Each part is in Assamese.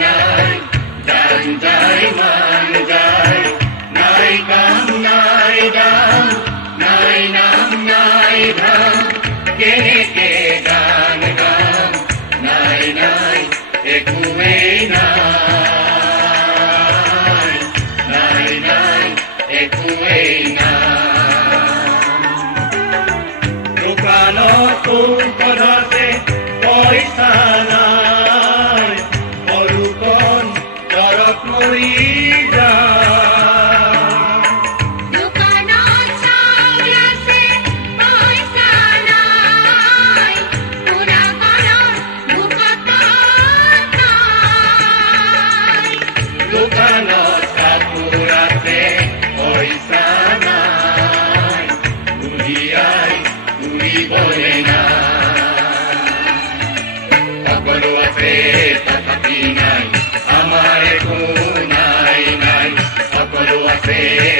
নাই জান যায় মান যায় নাই কাম নাই দাম নাই নাম নাই ধাম কে কে গান গাম নাই নাই একোৱেই নাই নাই নাই একোৱেই দোকানতো পদতে পইচা নাই অৰূপন দৰৱ মৰি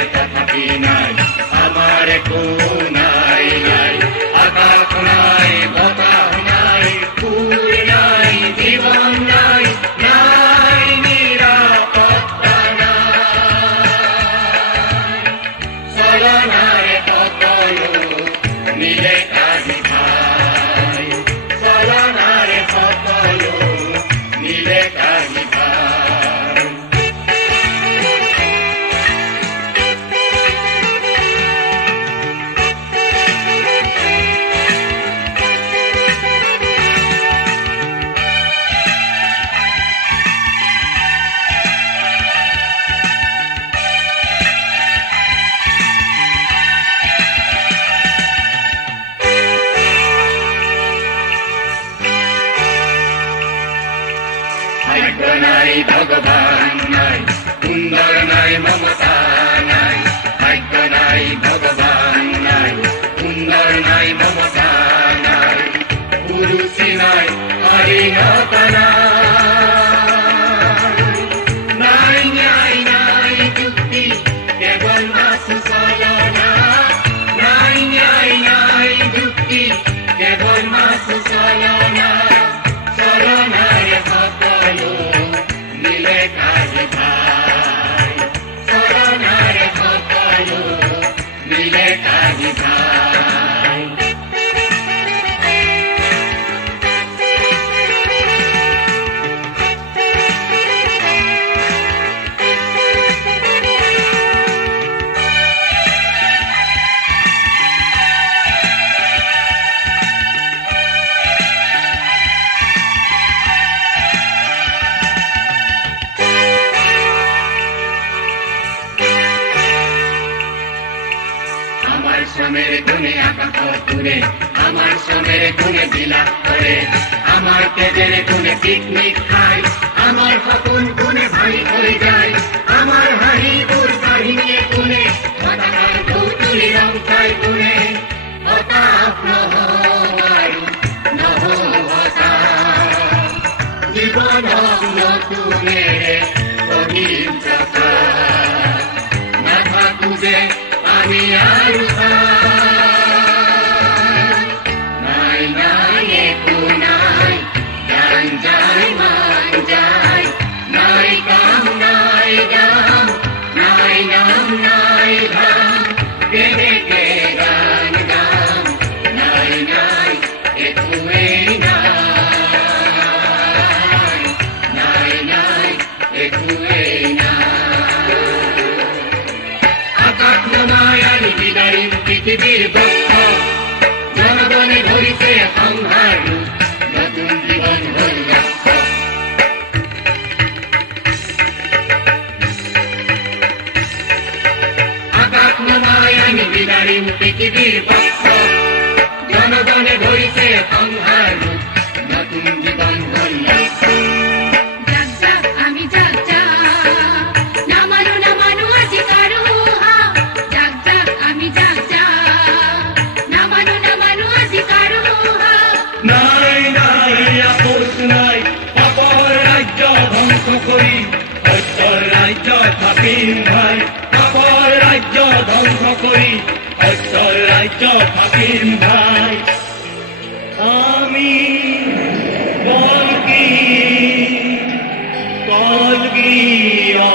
তথাপি নাই আমাৰ একো নাই নাই আকাশ নাই বতাহ নাই ফুল নাই জীৱন নাই নাই নিৰাপত্তা নাই চলনাৰে সকলো মিলে কাঢ়ি খায় চলনাৰে সকলো মিলে কাঢ়ি নাই ভগৱান নাই সুন্দৰ নাই মমতা নাই ভাগ্য নাই ভগৱান নাই সুন্দৰ নাই মমতা নাই পুৰুষী নাই স্বাধীনতা নাই ন্যায় নাই যুক্তি কেৱল মাথো চলনা নাই ন্যায় নাই যুক্তি কেৱল মাথো চলনা চলনাৰে সকলো মিলে কাঢ়ি খায় চলনাৰে সকলো মিলে কাঢ়ি খায় শ্রমের গুণে আকাশ পুরে আমার শ্রমের গুণে বিলাপ করে আমার তেজের গুণে পিকনিক খায় আমার সপন গুণে ভাই হয়ে যায় আমার হাঁড়িপুর কাহিনী গুণে হতাশার কৌতুলি রং চাই গুণে হতাশ নহমারু নহতাশ জীবন নতুনেৰে অভিজ্ঞতা নাথাকো যে আমি আৰু নাই নাই একো নাই জান যায় মান যায় নাই কাম নাই দাম নাই নাম নাই ধাম কেনে কে গান গাম নাই নাই একোৱেই নাই নাই নাই একোৱেই পৃথিবীর বক্ষ জনগণে ধরিছে সংহার নতুন জীবন হল আকাশ নমায় আমি বিদারিম পৃথিবীর বক্ষ জনগণে ধরিছে সংহার নতুন জীবন হল থাকিম ভাই পাপৰ ৰাজ্য ধ্বংস কৰি সত্যৰ ৰাজ্য থাকিম ভাই আমি বলকি বল গিয়া